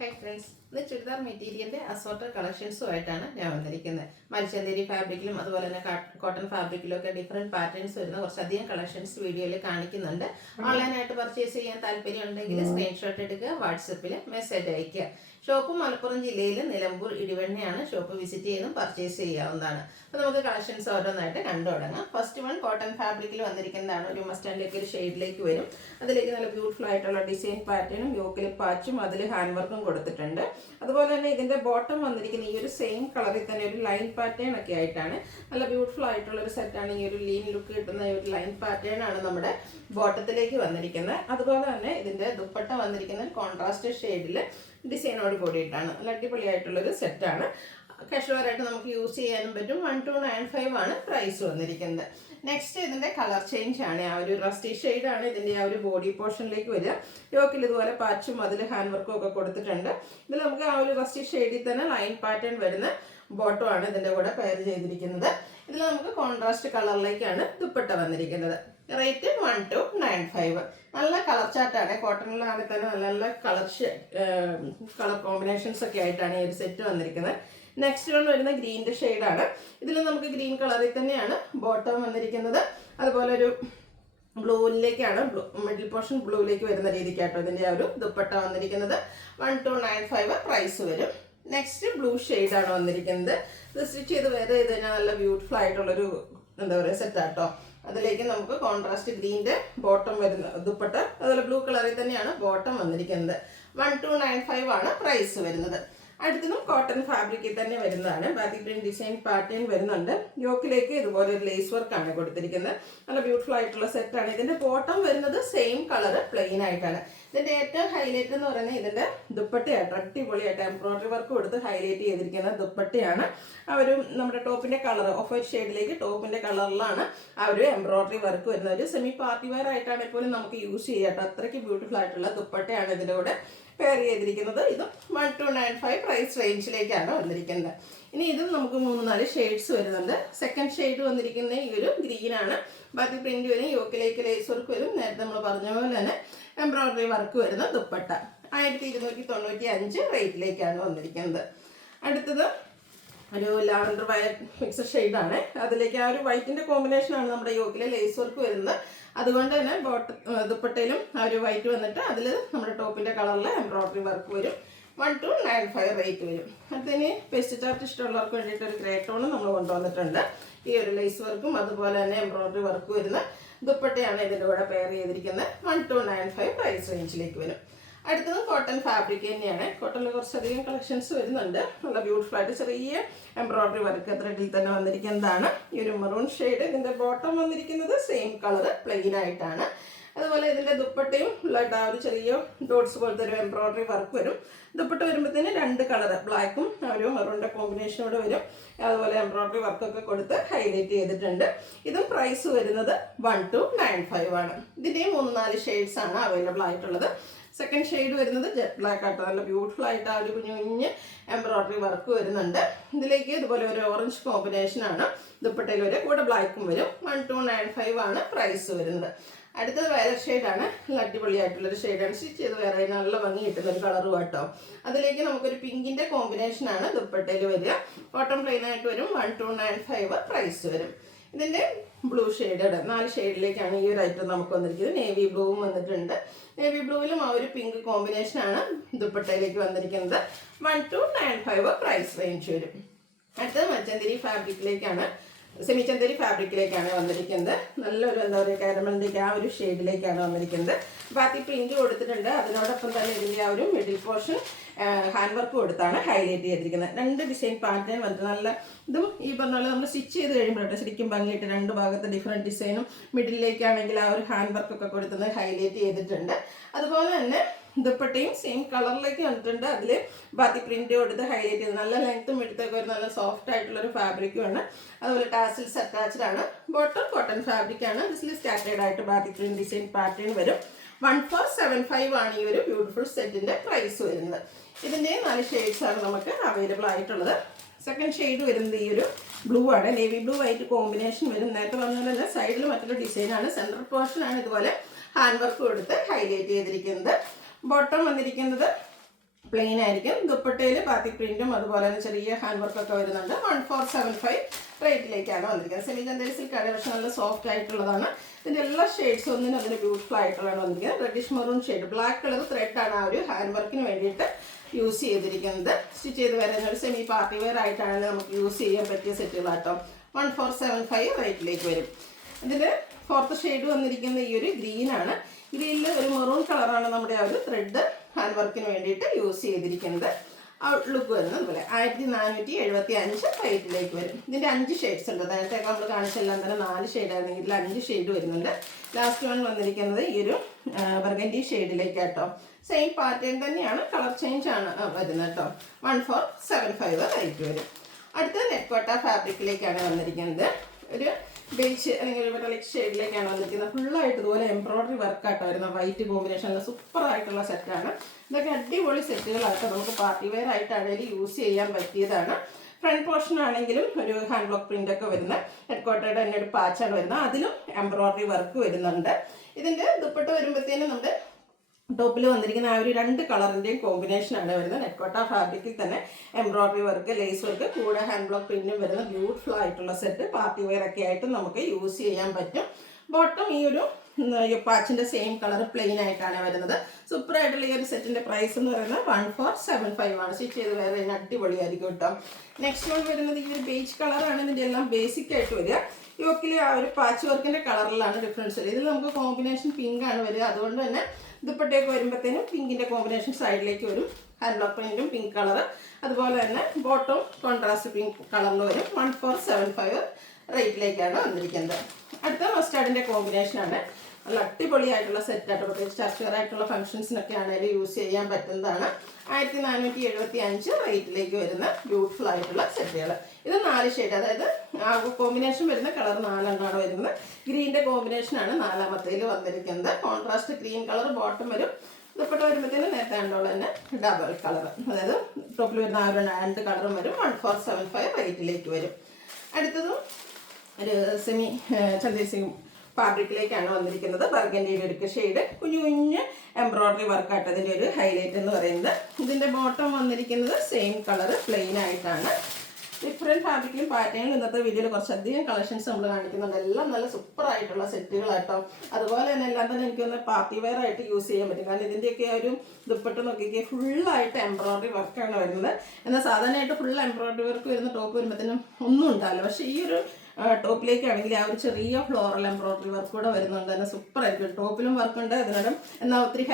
Hi friends, ഇന്ന് ചുരിദാർ മെറ്റീരിയലിന്റെ assorted കളക്ഷൻസുമായിട്ടാണ് ഞാൻ വന്നിരിക്കുന്നത്. മൽച്ചന്തേരി ഫാബ്രിക്കിലും അതുപോലെ തന്നെ കോട്ടൺ ഫാബ്രിക്കിലും ഒക്കെ ഡിഫറെന്റ് പാറ്റേൺസ് വരുന്ന കുറച്ചധികം കളക്ഷൻസ് വീഡിയോയിൽ കാണിക്കുന്നുണ്ട്. ഓൺലൈനായിട്ട് പർച്ചേസ് ചെയ്യാൻ താല്പര്യം ഉണ്ടെങ്കിൽ സ്ക്രീൻഷോട്ട് എടുക്കുക, വാട്സപ്പിൽ മെസ്സേജ് അയയ്ക്കുക. ഷോപ്പ് മലപ്പുറം ജില്ലയിൽ നിലമ്പൂർ ഇടിവണ്ണയാണ്. ഷോപ്പ് വിസിറ്റ് ചെയ്തും പർച്ചേസ് ചെയ്യാവുന്നതാണ്. അപ്പോൾ നമുക്ക് കളക്ഷൻസ് ഓരോന്നായിട്ട് കണ്ടു തുടങ്ങാം. ഫസ്റ്റ് വൺ കോട്ടൺ ഫാബ്രിക്കിൽ വന്നിരിക്കുന്നതാണ്. ഒരു മസ്റ്റാൻഡിലേക്ക് ഒരു ഷെയ്ഡിലേക്ക് വരും. അതിലേക്ക് നല്ല ബ്യൂട്ടിഫുൾ ആയിട്ടുള്ള ഡിസൈൻ പാറ്റേണും യോക്കിൽ പാച്ചും അതിൽ ഹാൻഡ് വർക്കും കൊടുത്തിട്ടുണ്ട്. അതുപോലെ തന്നെ ഇതിന്റെ ബോട്ടം വന്നിരിക്കുന്ന ഈ ഒരു സെയിം കളറിൽ തന്നെ ഒരു ലൈൻ പാറ്റേൺ ഒക്കെ ആയിട്ടാണ്. നല്ല ബ്യൂട്ടിഫുൾ ആയിട്ടുള്ള ഒരു സെറ്റാണ്. ഈ ഒരു ലീൻ ലുക്ക് കിട്ടുന്ന ഒരു ലൈൻ പാറ്റേൺ ആണ് നമ്മുടെ ബോട്ടത്തിലേക്ക് വന്നിരിക്കുന്നത്. അതുപോലെ തന്നെ ഇതിന്റെ ദുപ്പട്ട വന്നിരിക്കുന്ന കോൺട്രാസ്റ്റ് ഷെയ്ഡിൽ ഡിസൈനോട് കൂടിയിട്ടാണ്. നല്ല അടിപൊളിയായിട്ടുള്ളൊരു സെറ്റാണ്. കാഷ്വലായിട്ട് നമുക്ക് യൂസ് ചെയ്യാനും പറ്റും. 1295 ആണ് പ്രൈസ് വന്നിരിക്കുന്നത്. നെക്സ്റ്റ് ഇതിന്റെ കളർ ചേഞ്ച് ആണ്. ആ ഒരു റസ്റ്റി ഷെയ്ഡ് ആണ് ഇതിന്റെ ആ ഒരു ബോഡി പോർഷനിലേക്ക് വരിക. യോക്കിൽ ഇതുപോലെ പാച്ചും അതിൽ ഹാൻഡ് വർക്കും ഒക്കെ കൊടുത്തിട്ടുണ്ട്. ഇതിൽ നമുക്ക് ആ ഒരു റസ്റ്റി ഷെയ്ഡിൽ തന്നെ ലൈൻ പാറ്റേൺ വരുന്ന ബോട്ടം ആണ് ഇതിന്റെ കൂടെ പെയർ ചെയ്തിരിക്കുന്നത്. ഇതിൽ നമുക്ക് കോൺട്രാസ്റ്റ് കളറിലേക്കാണ് ദുപ്പട്ട വന്നിരിക്കുന്നത്. റേറ്റ് 1295. നല്ല കളർ ചാർട്ടാണ്. കോട്ടണിലാണെങ്കിൽ തന്നെ നല്ല നല്ല കളർ കോമ്പിനേഷൻസ് ഒക്കെ ആയിട്ടാണ് ഈ ഒരു സെറ്റ് വന്നിരിക്കുന്നത്. നെക്സ്റ്റ് വൺ വരുന്ന ഗ്രീൻ്റെ ഷെയ്ഡാണ്. ഇതിൽ നമുക്ക് ഗ്രീൻ കളറിൽ തന്നെയാണ് ബോട്ടം വന്നിരിക്കുന്നത്. അതുപോലെ ഒരു ബ്ലൂവിലേക്കാണ് മിഡിൽ പോർഷൻ ബ്ലൂവിലേക്ക് വരുന്ന രീതിക്കാട്ടോ ഇതിൻ്റെ ആ ഒരു ദുപ്പട്ട വന്നിരിക്കുന്നത്. 1295 പ്രൈസ് വരും. നെക്സ്റ്റ് ബ്ലൂ ഷെയ്ഡാണ് വന്നിരിക്കുന്നത്. ഇത് സ്റ്റിച്ച് ചെയ്ത് വേറെ ചെയ്ത് കഴിഞ്ഞാൽ നല്ല ബ്യൂട്ടിഫുൾ ആയിട്ടുള്ളൊരു എന്താ പറയുക സെറ്റാട്ടോ. അതിലേക്ക് നമുക്ക് കോൺട്രാസ്റ്റ് ഗ്രീൻ്റെ ബോട്ടം വരുന്ന ദുപ്പട്ട, അതുപോലെ ബ്ലൂ കളറിൽ തന്നെയാണ് ബോട്ടം വന്നിരിക്കുന്നത്. 1295 ആണ് പ്രൈസ് വരുന്നത്. അടുത്തതും കോട്ടൺ ഫാബ്രിക്കിൽ തന്നെ വരുന്നതാണ്. ബാത്തി പ്രിന്റ് ഡിസൈൻ പാറ്റേൺ വരുന്നുണ്ട്. യോക്കിലേക്ക് ഇതുപോലെ ഒരു ലേസ് വർക്കാണ് കൊടുത്തിരിക്കുന്നത്. നല്ല ബ്യൂട്ടിഫുൾ ആയിട്ടുള്ള സെറ്റാണ്. ഇതിന്റെ ബോട്ടം വരുന്നത് സെയിം കളർ പ്ലെയിൻ ആയിട്ടാണ്. ഇതിന്റെ ഏറ്റവും ഹൈലൈറ്റ് എന്ന് പറയുന്നത് ഇതിന്റെ ദുപ്പട്ടയായിട്ട് അടിപൊളിയായിട്ട് എംബ്രോയിഡറി വർക്ക് കൊടുത്ത് ഹൈലൈറ്റ് ചെയ്തിരിക്കുന്ന ദുപ്പട്ടയാണ്. ആ ഒരു നമ്മുടെ ടോപ്പിന്റെ കളർ ഓഫ് വൈറ്റ് ഷെയ്ഡിലേക്ക് ടോപ്പിന്റെ കളറിലാണ് ആ ഒരു എംബ്രോയിഡറി വർക്ക് വരുന്നത്. ഒരു സെമി പാർട്ടി വെയർ ആയിട്ടാണെങ്കിൽ പോലും നമുക്ക് യൂസ് ചെയ്യാട്ടോ. അത്രയ്ക്ക് ബ്യൂട്ടിഫുൾ ആയിട്ടുള്ള ദുപ്പട്ടയാണ് ഇതിന്റെ കൂടെ പെയർ ചെയ്തിരിക്കുന്നത്. ഇതും 1295 പ്രൈസ് റേഞ്ചിലേക്കാണ് വന്നിരിക്കുന്നത്. ഇനി ഇതും നമുക്ക് 3-4 ഷെയ്ഡ്സ് വരുന്നുണ്ട്. സെക്കൻഡ് ഷെയ്ഡ് വന്നിരിക്കുന്ന ഈ ഒരു ഗ്രീനാണ്. ബാക്കി പ്രിന്റ് വരും, യോക്കിലേക്ക് ലേസ് വർക്ക് വരും. നേരത്തെ നമ്മൾ പറഞ്ഞ പോലെ തന്നെ എംബ്രോയിഡറി വർക്ക് വരുന്ന ദുപ്പട്ട 1295 റേറ്റിലേക്കാണ് വന്നിരിക്കുന്നത്. അടുത്തത് ഒരു ലാവൻഡർ വയലറ്റ് മിക്സഡ് ഷെയ്ഡാണ്. അതിലേക്ക് ആ ഒരു വൈറ്റിന്റെ കോമ്പിനേഷനാണ് നമ്മുടെ യോക്കിലെ ലേസ് വർക്ക് വരുന്നത്. അതുകൊണ്ട് തന്നെ ദുപ്പട്ടയിലും ആ ഒരു വൈറ്റ് വന്നിട്ട് അതിൽ നമ്മുടെ ടോപ്പിന്റെ കളറിൽ എംബ്രോയിഡറി വർക്ക് വരും. 1295 റേറ്റ് വരും. അതിന് പേസ്റ്റ് ചാർട്ട് ഇഷ്ടമുള്ളവർക്ക് വേണ്ടിയിട്ട് ഒരു ഗ്രേ ടോണും നമ്മൾ കൊണ്ടുവന്നിട്ടുണ്ട്. ഈ ഒരു ലേസ് വർക്കും അതുപോലെ തന്നെ എംബ്രോയിഡറി വർക്ക് വരുന്ന ദുപ്പട്ടയാണ് ഇതിൻ്റെ കൂടെ പെയർ ചെയ്തിരിക്കുന്നത്. 1295 പ്രൈസ് റേഞ്ചിലേക്ക് വരും. അടുത്തത് കോട്ടൺ ഫാബ്രിക് തന്നെയാണ്. കോട്ടണിൽ കുറച്ചധികം കളക്ഷൻസ് വരുന്നുണ്ട്. നല്ല ബ്യൂട്ടിഫുൾ ആയിട്ട് ചെറിയ എംബ്രോയിഡറി വർക്ക് ത്രെഡിൽ തന്നെ വന്നിരിക്കുന്നതാണ്. ഈ ഒരു മെറൂൺ ഷെയ്ഡ്. ഇതിന്റെ ബോട്ടം വന്നിരിക്കുന്നത് സെയിം കളർ പ്ലെയിൻ ആയിട്ടാണ്. അതുപോലെ ഇതിന്റെ ദുപ്പട്ടയും ഉള്ളതായിട്ട് ആ ഒരു ചെറിയ ഡോട്ട്സ് പോലത്തെ ഒരു എംബ്രോയിഡറി വർക്ക് വരും. ദുപ്പട്ട വരുമ്പോഴത്തേന് 2 കളർ ബ്ലാക്കും ആ ഒരു മെറൂണിന്റെ കോമ്പിനേഷനോട് വരും. അതുപോലെ എംബ്രോയിഡറി വർക്കൊക്കെ കൊടുത്ത് ഹൈലൈറ്റ് ചെയ്തിട്ടുണ്ട്. ഇതും പ്രൈസ് വരുന്നത് 1295 ആണ്. ഇതിന്റെയും 3-4 ഷെയ്ഡ്സ് ആണ് അവൈലബിൾ ആയിട്ടുള്ളത്. സെക്കൻഡ് ഷെയ്ഡ് വരുന്നത് ജെറ്റ് ബ്ലാക്ക് ആട്ടോ. നല്ല ബ്യൂട്ടിഫുൾ ആയിട്ട് ആ ഒരു കുഞ്ഞു എംബ്രോയിഡറി വർക്ക് വരുന്നുണ്ട്. ഇതിലേക്ക് ഇതുപോലെ ഒരു ഓറഞ്ച് കോമ്പിനേഷനാണ്. ദുപ്പട്ടയിൽ ഒരു കൂടെ ബ്ലാക്കും വരും. 1295 ആണ് പ്രൈസ് വരുന്നത്. അടുത്തത് വയലറ്റ് ഷെയ്ഡാണ്. നല്ല അടിപൊളിയായിട്ടുള്ളൊരു ഷെയ്ഡാണ്. സ്റ്റിച്ച് ചെയ്ത് വേറെ നല്ല ഭംഗി കിട്ടുന്നൊരു കളറും കേട്ടോ. അതിലേക്ക് നമുക്കൊരു പിങ്കിന്റെ കോമ്പിനേഷനാണ് ദുപ്പട്ടയിൽ വരിക. ബോട്ടം പ്ലെയിൻ ആയിട്ട് വരും. 1295 പ്രൈസ് വരും. ഇതിന്റെ ബ്ലൂ ഷെയ്ഡ് 4 ഷെയ്ഡിലേക്കാണ് ഈ ഒരു ഐറ്റം നമുക്ക് വന്നിരിക്കുന്നത്. നേവി ബ്ലൂവും വന്നിട്ടുണ്ട്. നേവി ബ്ലൂവിലും ആ ഒരു പിങ്ക് കോമ്പിനേഷനാണ് ദുപ്പട്ടയിലേക്ക് വന്നിരിക്കുന്നത്. 1295 പ്രൈസ് റേഞ്ച് വരും. അടുത്തത് മച്ചന്തേരി ഫാബ്രിക്കിലേക്കാണ്, സെമി ചന്തേരി ഫാബ്രിക്കിലേക്കാണ് വന്നിരിക്കുന്നത്. നല്ലൊരു എന്താ പറയുക കാരമലിൻ്റെ ആ ഒരു ഷെയ്ഡിലേക്കാണ് വന്നിരിക്കുന്നത്. ബാക്കി പ്രിന്റ് കൊടുത്തിട്ടുണ്ട്. അതിനോടൊപ്പം തന്നെ ഇതിൻ്റെ ആ ഒരു മിഡിൽ പോർഷൻ ഹാൻഡ് വർക്ക് കൊടുത്താണ് ഹൈലൈറ്റ് ചെയ്തിരിക്കുന്നത്. 2 ഡിസൈൻ പാറ്റേൺ വന്നിട്ട് നല്ല ഇതും ഈ പറഞ്ഞ പോലെ നമ്മൾ സ്റ്റിച്ച് ചെയ്ത് കഴിയുമ്പോഴാണ് ശരിക്കും ഭംഗിയിട്ട് 2 ഭാഗത്ത് ഡിഫറെൻറ്റ് ഡിസൈനും മിഡിലേക്കാണെങ്കിൽ ആ ഒരു ഹാൻഡ് വർക്കൊക്കെ കൊടുത്തത് ഹൈലൈറ്റ് ചെയ്തിട്ടുണ്ട്. അതുപോലെ തന്നെ ദുപ്പട്ടയും സെയിം കളറിലേക്ക് വന്നിട്ടുണ്ട്. അതിൽ ബാത്തി പ്രിന്റ് കൊടുത്ത് ഹൈലൈറ്റ് ചെയ്ത് നല്ല ലെങ്ത്തും എടുത്തൊക്കെ ഒരു നല്ല സോഫ്റ്റ് ആയിട്ടുള്ളൊരു ഫാബ്രിക്കുമാണ്. അതുപോലെ ടാസിൽസ് അറ്റാച്ച്ഡ് ആണ്. ബോട്ടം കോട്ടൺ ഫാബ്രിക് ആണ്. ഇതിൽ സ്കാറ്റേഡ് ആയിട്ട് ബാത്തി പ്രിന്റ് ഡിസൈൻ പാറ്റേൺ വരും. 1475 ആണ് ഈ ഒരു ബ്യൂട്ടിഫുൾ സെറ്റിന്റെ പ്രൈസ് വരുന്നത്. ഇതിന്റെ 4 ഷെയ്ഡ്സ് ആണ് നമുക്ക് അവൈലബിൾ ആയിട്ടുള്ളത്. സെക്കൻഡ് ഷെയ്ഡ് വരുന്നത് ഈ ഒരു ബ്ലൂ ആണ്. നേവി ബ്ലൂ വൈറ്റ് കോമ്പിനേഷൻ വരും. നേരത്തെ പറഞ്ഞ പോലെ സൈഡിൽ മറ്റൊരു ഡിസൈനാണ്. സെൻട്രൽ പോർഷൻ ആണ് ഇതുപോലെ ഹാൻഡ് വർക്ക് കൊടുത്ത് ഹൈലൈറ്റ് ചെയ്തിരിക്കുന്നത്. ബോട്ടം വന്നിരിക്കുന്നത് പ്ലെയിൻ ആയിരിക്കും. ദുപ്പട്ടയിൽ പാത്തി പ്രിന്റും അതുപോലെ തന്നെ ചെറിയ ഹാൻഡ് വർക്കൊക്കെ വരുന്നുണ്ട്. 1475 റേറ്റിലേക്കാണ് വന്നിരിക്കുന്നത്. സെമി ചന്തേരി സിൽക്കാണ്, പക്ഷെ നല്ല സോഫ്റ്റ് ആയിട്ടുള്ളതാണ്. ഇതിൻ്റെ എല്ലാ ഷെയ്ഡ്സും ഒന്നിനും അതിന് ബ്യൂട്ടിഫുൾ ആയിട്ടുള്ളതാണ് വന്നിരിക്കുന്നത്. Reddish maroon shade, black colour ത്രെഡാണ് ആ ഒരു ഹാൻഡ് വർക്കിന് വേണ്ടിയിട്ട് യൂസ് ചെയ്തിരിക്കുന്നത്. സ്റ്റിച്ച് ചെയ്ത് വരുന്ന ഒരു സെമി പാർട്ടി വെയർ ആയിട്ടാണ് നമുക്ക് യൂസ് ചെയ്യാൻ പറ്റിയ സെറ്റുകളാട്ടോ. 1475 റേറ്റിലേക്ക് വരും. ഇതിൻ്റെ ഫോർത്ത് ഷെയ്ഡ് വന്നിരിക്കുന്ന ഈ ഒരു ഗ്രീനാണ്. ഗ്രീനിൽ ഒരു മെറൂൺ കളറാണ് നമ്മുടെ ആ ഒരു ത്രെഡ് ഹാൻഡ് വർക്കിന് വേണ്ടിയിട്ട് യൂസ് ചെയ്തിരിക്കുന്നത്. ഔട്ട്ലുക്ക് വരുന്നത് അതുപോലെ 1475 റേറ്റിലേക്ക് വരും. ഇതിൻ്റെ 5 ഷെയ്ഡ്സ് ഉണ്ട്. നേരത്തെയൊക്കെ നമ്മൾ കാണിച്ചെല്ലാം തന്നെ 4 ഷെയ്ഡായിരുന്നു. ഇതിൽ 5 ഷെയ്ഡ് വരുന്നുണ്ട്. ലാസ്റ്റ് വൺ വന്നിരിക്കുന്നത് ഈ ഒരു ബർഗൻഡി ഷെയ്ഡിലേക്കാട്ടോ. സെയിം പാറ്റേൺ തന്നെയാണ്, കളർ ചേഞ്ച് ആണ് വരുന്നത് കേട്ടോ. 1475 റേറ്റ് വരും. അടുത്ത നെറ്റ്കോട്ട ഫാബ്രിക്കിലേക്കാണ് വന്നിരിക്കുന്നത്. ഒരു ബേജ് അല്ലെങ്കിൽ മെറ്റാലിക് ഷെയ്ഡിലേക്കാണ് വന്നിരിക്കുന്നത്. ഫുള്ളായിട്ട് ഇതുപോലെ എംബ്രോയ്ഡറി വർക്കായിട്ട് വരുന്ന വൈറ്റ് കോമ്പിനേഷനിൽ സൂപ്പറായിട്ടുള്ള സെറ്റാണ്. ഇതൊക്കെ അടിപൊളി സെറ്റുകളായിട്ട് നമുക്ക് പാർട്ടി വെയർ ആയിട്ടാണെങ്കിലും യൂസ് ചെയ്യാൻ പറ്റിയതാണ്. ഫ്രണ്ട് പോർഷൻ ആണെങ്കിലും ഒരു ഹാൻഡ് ബ്ലോക്ക് പ്രിന്റ് ഒക്കെ വരുന്ന നെറ്റ്കോട്ടയുടെ തന്നെ ഒരു പാച്ചാണ് വരുന്നത്. അതിലും എംബ്രോയ്ഡറി വർക്ക് വരുന്നുണ്ട്. ഇതിൻ്റെ ദുപ്പട്ട വരുമ്പോഴത്തേനും നമ്മുടെ ടോപ്പിൽ വന്നിരിക്കുന്ന ആ ഒരു 2 കളറിൻ്റെയും കോമ്പിനേഷനാണ് വരുന്നത്. നെറ്റ്കോട്ട ഫാബ്രിക്കിൽ തന്നെ എംബ്രോയ്ഡറി വർക്ക്, ലേസ് വർക്ക്, കൂടെ ഹാൻഡ് ബ്ലോക്ക് പ്രിന്റും വരുന്ന ബ്യൂട്ടിഫുൾ ആയിട്ടുള്ള സെറ്റ് പാർട്ടി വെയർ ഒക്കെ ആയിട്ട് നമുക്ക് യൂസ് ചെയ്യാൻ പറ്റും. ബോട്ടം ഈ ഒരു പാച്ചിൻ്റെ സെയിം കളർ പ്ലെയിൻ ആയിട്ടാണ് വരുന്നത്. സൂപ്പർ ആയിട്ടുള്ള ഈ ഒരു സെറ്റിൻ്റെ പ്രൈസ് എന്ന് പറയുന്നത് 1475 ആണ്. സ്റ്റിച്ച് ചെയ്ത് വേറെ അടിപൊളിയായിരിക്കും കേട്ടോ. നെക്സ്റ്റ് വൺ വരുന്നത് ഈ ഒരു ബേജ് കളറാണ്. ഇതിൻ്റെ എല്ലാം ബേസിക് ആയിട്ട് വരിക. യോക്കിൽ ആ ഒരു പാച്ച് വർക്കിൻ്റെ കളറിലാണ് ഡിഫറൻസ് വരിക. ഇതിൽ നമുക്ക് കോമ്പിനേഷൻ പിങ്ക് ആണ് വരിക. അതുകൊണ്ട് തന്നെ ദുപ്പട്ടയൊക്കെ വരുമ്പോഴത്തേനും പിങ്കിൻ്റെ കോമ്പിനേഷൻ സൈഡിലേക്ക് വരും. ഹാൻഡ് ബ്ലോക്ക് പ്രിന്റും പിങ്ക് കളർ, അതുപോലെ തന്നെ ബോട്ടം കോൺട്രാസ്റ്റ് പിങ്ക് കളറിൽ വരും. 1475 റേറ്റിലേക്കാണ് വന്നിരിക്കുന്നത്. അടുത്ത മസ്റ്റാർഡിൻ്റെ കോമ്പിനേഷനാണ്. നല്ല അടിപൊളിയായിട്ടുള്ള സെറ്റായിട്ട് പ്രത്യേകിച്ച് ചർച്ചറായിട്ടുള്ള ഫംഗ്ഷൻസിനൊക്കെ ആണെങ്കിലും യൂസ് ചെയ്യാൻ പറ്റുന്നതാണ്. 1475 റേറ്റിലേക്ക് വരുന്ന ബ്യൂട്ടിഫുൾ ആയിട്ടുള്ള സെറ്റുകൾ. ഇത് 4 ഷെയ്ഡ്, അതായത് ആ കോമ്പിനേഷൻ വരുന്ന കളർ 4 വരുന്നത്. ഗ്രീൻ്റെ കോമ്പിനേഷനാണ് 4ാമത്തേൽ വന്നിരിക്കുന്നത്. കോൺട്രാസ്റ്റ് ക്രീം കളർ ബോട്ടം വരും. ദുപ്പട്ട വരുമ്പോഴത്തേനും നേരത്തെ കണ്ടോളം തന്നെ ഡബിൾ കളർ, അതായത് ടോപ്പിൽ വരുന്ന ആ ഒരു 2 കളറും വരും. 1475 റേറ്റിലേക്ക് വരും. അടുത്തതും ഒരു സെമി ചന്തേരി ഫാബ്രിക്കിലേക്കാണ് വന്നിരിക്കുന്നത്. ബർഗൻഡിയുടെ ഒരു ഷെയ്ഡ്, കുഞ്ഞു കുഞ്ഞ് എംബ്രോയ്ഡറി വർക്കായിട്ട് അതിൻ്റെ ഒരു ഹൈലൈറ്റ് എന്ന് പറയുന്നത്. ഇതിൻ്റെ ബോട്ടം വന്നിരിക്കുന്നത് സെയിം കളർ പ്ലെയിൻ ആയിട്ടാണ്. ഡിഫറെൻറ്റ് ഫാബ്രിക്കിലും പാറ്റേണിലും ഇന്നത്തെ വീഡിയോയിൽ കുറച്ചധികം കളക്ഷൻസ് നമ്മൾ കാണിക്കുന്നുണ്ട്. എല്ലാം നല്ല സൂപ്പർ ആയിട്ടുള്ള സെറ്റുകളാട്ടോ. അതുപോലെ തന്നെ എല്ലാം തന്നെ എനിക്കൊന്ന് പാർട്ടി വെയർ ആയിട്ട് യൂസ് ചെയ്യാൻ പറ്റും. കാരണം ഇതിൻ്റെയൊക്കെ ഒരു ദുപ്പട്ട നോക്കിയൊക്കെ ഫുള്ളായിട്ട് എംബ്രോയ്ഡറി വർക്കാണ് വരുന്നത്. എന്നാൽ സാധാരണയായിട്ട് ഫുൾ എംബ്രോയ്ഡറി വർക്ക് വരുന്ന ടോപ്പ് വരുമ്പോഴത്തേനും ഒന്നും ഉണ്ടാവില്ല. പക്ഷേ ഈ ഒരു ടോപ്പിലേക്കാണെങ്കിൽ ആ ഒരു ചെറിയ ഫ്ലോറൽ എംബ്രോയ്ഡറി വർക്ക് കൂടെ വരുന്നുണ്ട്. തന്നെ സൂപ്പർ ആയിരിക്കും. ടോപ്പിലും വർക്കുണ്ട്, അതിനോടും എന്നാൽ ഒത്തിരി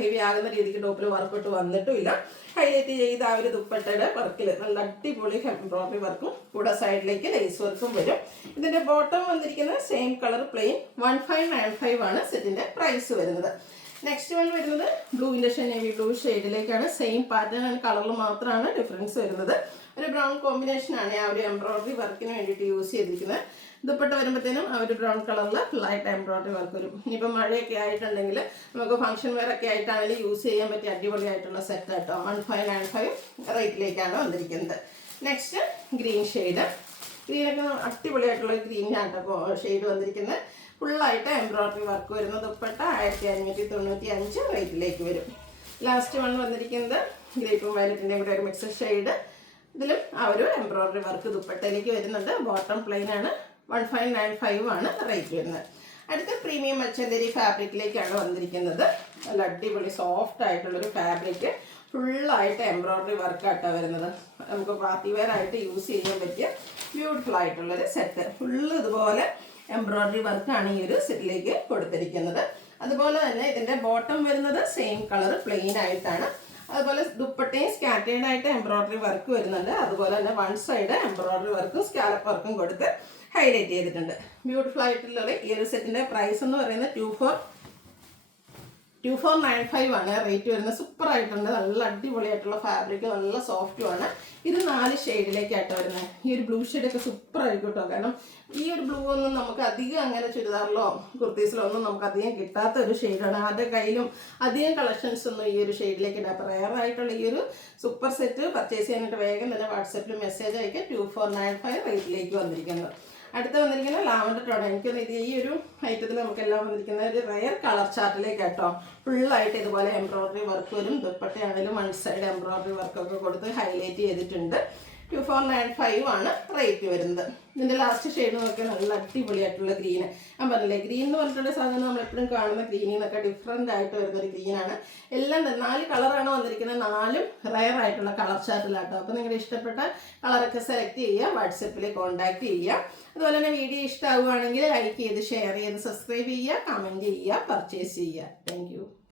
ഹെവി ആകുന്ന രീതിക്ക് ടോപ്പിൽ വർക്കിട്ട് വന്നിട്ടുമില്ല. ഹൈലൈറ്റ് ചെയ്ത് ആ ഒരു ദുപ്പട്ടയുടെ വർക്കിൽ നല്ല അടിപൊളി എംബ്രോയ്ഡറി വർക്കും കൂടെ സൈഡിലേക്ക് ലേസ് വർക്കും വരും. ഇതിൻ്റെ ബോട്ടം വന്നിരിക്കുന്നത് സെയിം കളർ പ്ലെയിൻ. 1595 ആണ് സെറ്റിൻ്റെ പ്രൈസ് വരുന്നത്. നെക്സ്റ്റ് വൺ വരുന്നത് ബ്ലൂവിൻ്റെ നേവി ബ്ലൂ ഷെയ്ഡിലേക്കാണ്. സെയിം പാറ്റേൺ ആൻഡ് കളറിൽ മാത്രമാണ് ഡിഫറൻസ് വരുന്നത്. ഒരു ബ്രൗൺ കോമ്പിനേഷനാണ് ആ ഒരു എംബ്രോയ്ഡറി വർക്കിന് വേണ്ടിയിട്ട് യൂസ് ചെയ്തിരിക്കുന്നത്. ദുപ്പട്ട വരുമ്പോഴത്തേനും ആ ഒരു ബ്രൗൺ കളറിൽ ഫുള്ളായിട്ട് എംബ്രോയ്ഡറി വർക്ക് വരും. ഇനിയിപ്പോൾ മഴയൊക്കെ ആയിട്ടുണ്ടെങ്കിൽ നമുക്ക് ഫംഗ്ഷൻ വെയർ ഒക്കെ ആയിട്ടാണെങ്കിലും യൂസ് ചെയ്യാൻ പറ്റിയ അടിപൊളിയായിട്ടുള്ള സെറ്റ് ആട്ടോ. 1595 റേറ്റിലേക്കാണ് വന്നിരിക്കുന്നത്. Next green shade. ഗ്രീനൊക്കെ അടിപൊളിയായിട്ടുള്ള ഗ്രീനാട്ടോ ഷെയ്ഡ് വന്നിരിക്കുന്നത്. ഫുള്ളായിട്ട് എംബ്രോയ്ഡറി വർക്ക് വരുന്ന ദുപ്പട്ട 1595 റേറ്റിലേക്ക് വരും. ലാസ്റ്റ് വൺ വന്നിരിക്കുന്നത് ഗ്രേപ്പും വയലറ്റിൻ്റെയും കൂടെ ഒരു മിക്സഡ് ഷെയ്ഡ്. ഇതിലും ആ ഒരു എംബ്രോയ്ഡറി വർക്ക് ദുപ്പട്ടയിലേക്ക് വരുന്നുണ്ട്. ബോട്ടം പ്ലെയിൻ ആണ്. 1595 ആണ് റേറ്റ് വരുന്നത്. അടുത്ത പ്രീമിയം മൽച്ചന്തേരി ഫാബ്രിക്കിലേക്കാണ് വന്നിരിക്കുന്നത്. നല്ല അടിപൊളി സോഫ്റ്റ് ആയിട്ടുള്ളൊരു ഫാബ്രിക്, ഫുള്ളായിട്ട് എംബ്രോയ്ഡറി വർക്കായിട്ടാണ് വരുന്നത്. നമുക്ക് പാർട്ടി വെയർ ആയിട്ട് യൂസ് ചെയ്യാൻ പറ്റിയ ബ്യൂട്ടിഫുൾ ആയിട്ടുള്ളൊരു സെറ്റ്. ഫുള്ള് ഇതുപോലെ എംബ്രോയ്ഡറി വർക്കാണ് ഈ ഒരു സെറ്റിലേക്ക് കൊടുത്തിരിക്കുന്നത്. അതുപോലെ തന്നെ ഇതിൻ്റെ ബോട്ടം വരുന്നത് സെയിം കളർ പ്ലെയിൻ ആയിട്ടാണ്. അതുപോലെ ദുപ്പട്ടയും സ്കാറ്റേഡ് ആയിട്ട് എംബ്രോയ്ഡറി വർക്ക് വരുന്നുണ്ട്. അതുപോലെ തന്നെ വൺ സൈഡ് എംബ്രോയ്ഡറി വർക്കും സ്കാലപ്പ് വർക്കും കൊടുത്ത് ഹൈലൈറ്റ് ചെയ്തിട്ടുണ്ട്. ബ്യൂട്ടിഫുൾ ആയിട്ടുള്ള ഈ ഒരു സെറ്റിൻ്റെ പ്രൈസ് എന്ന് പറയുന്നത് 2495 ആണ് റേറ്റ് വരുന്നത്. സൂപ്പർ ആയിട്ടുണ്ട്. നല്ല അടിപൊളിയായിട്ടുള്ള ഫാബ്രിക്, നല്ല സോഫ്റ്റുമാണ്. ഇത് 4 ഷെയ്ഡിലേക്കായിട്ട് വരുന്നത്. ഈ ഒരു ബ്ലൂ ഷെയ്ഡൊക്കെ സൂപ്പർ ആയിരിക്കും കേട്ടോ. കാരണം ഈ ഒരു ബ്ലൂ ഒന്നും നമുക്ക് അധികം അങ്ങനെ ചുരിദാറിലോ കുർത്തീസിലോ ഒന്നും നമുക്ക് അധികം കിട്ടാത്ത ഒരു ഷെയ്ഡാണ്. ആരുടെ കയ്യിലും അധികം കളക്ഷൻസ് ഒന്നും ഈ ഒരു ഷെയ്ഡിലേക്ക് ഇടാം. അപ്പോൾ റെയർ ആയിട്ടുള്ള ഈ ഒരു സൂപ്പർ സെറ്റ് പർച്ചേസ് ചെയ്യാനായിട്ട് വേഗം തന്നെ വാട്സപ്പിൽ മെസ്സേജ് അയക്കുക. 2495 റേറ്റിലേക്ക് വന്നിരിക്കുന്നത്. അടുത്ത വന്നിരിക്കുന്ന ലാവൻഡർ ടോൺ. എനിക്കൊന്ന് ഇത് ഈ ഒരു ഐറ്റത്തിൽ നമുക്കെല്ലാം വന്നിരിക്കുന്ന ഒരു റയർ കളർ ചാർട്ടിലേക്ക് കേട്ടോ. ഫുള്ളായിട്ട് ഇതുപോലെ എംബ്രോയിഡറി വർക്ക് വരും. ദുപ്പട്ടയാണെങ്കിലും വൺ സൈഡ് എംബ്രോയിഡറി വർക്കൊക്കെ കൊടുത്ത് ഹൈലൈറ്റ് ചെയ്തിട്ടുണ്ട്. 2495 ആണ് റേറ്റ് വരുന്നത്. ഇതിൻ്റെ ലാസ്റ്റ് ഷെയ്ഡ് നോക്കിയാൽ നല്ല അടിപൊളിയായിട്ടുള്ള ഗ്രീന്. ഞാൻ പറഞ്ഞില്ലേ, ഗ്രീൻ എന്ന് പറഞ്ഞിട്ടുള്ള സാധനം നമ്മളെപ്പോഴും കാണുന്ന ഗ്രീനിൽ നിന്നൊക്കെ ഡിഫറെൻ്റ് ആയിട്ട് വരുന്നൊരു ഗ്രീനാണ്. എല്ലാം 4 കളറാണ് വന്നിരിക്കുന്നത്. 4 റയർ ആയിട്ടുള്ള കളർ ചാർട്ടിലാട്ടോ. അപ്പോൾ നിങ്ങളുടെ ഇഷ്ടപ്പെട്ട കളറൊക്കെ സെലക്ട് ചെയ്യുക, വാട്സപ്പിൽ കോൺടാക്ട് ചെയ്യുക. അതുപോലെ തന്നെ വീഡിയോ ഇഷ്ടമാവുകയാണെങ്കിൽ ലൈക്ക് ചെയ്ത് ഷെയർ ചെയ്ത് സബ്സ്ക്രൈബ് ചെയ്യുക, കമൻറ്റ് ചെയ്യുക, പർച്ചേസ് ചെയ്യുക. താങ്ക്